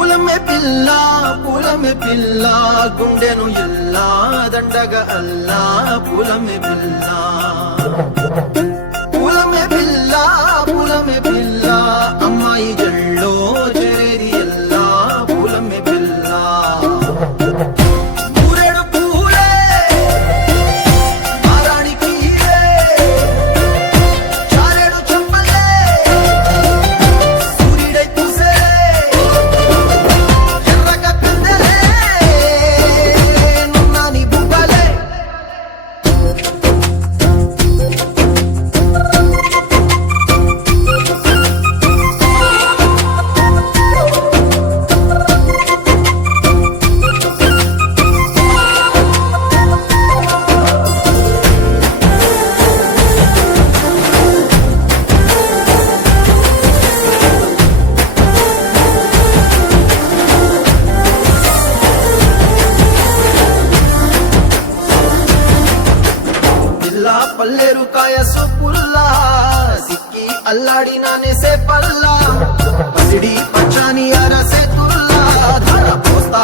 పూలమే పిల్ల గుండెను ఇల్లా దండగ అల్లా పూలమే పిల్ల అమ్మాయి జల్లో చేరేది ఎల్లా పూలమే పిల్ల పూరేడు పూలే మారానికి చారేడు చెమ్మలే సూర్యుడై పూసే ఎర్రగ కందలే నున్నాని బుగ్గలే పల్లేరు కాయ సొప్పుల్లా సిక్కి అల్లాడి నానేసే పల్లా పసిడి పచ్చాని అరసే తుల్లా ధర పోస్తా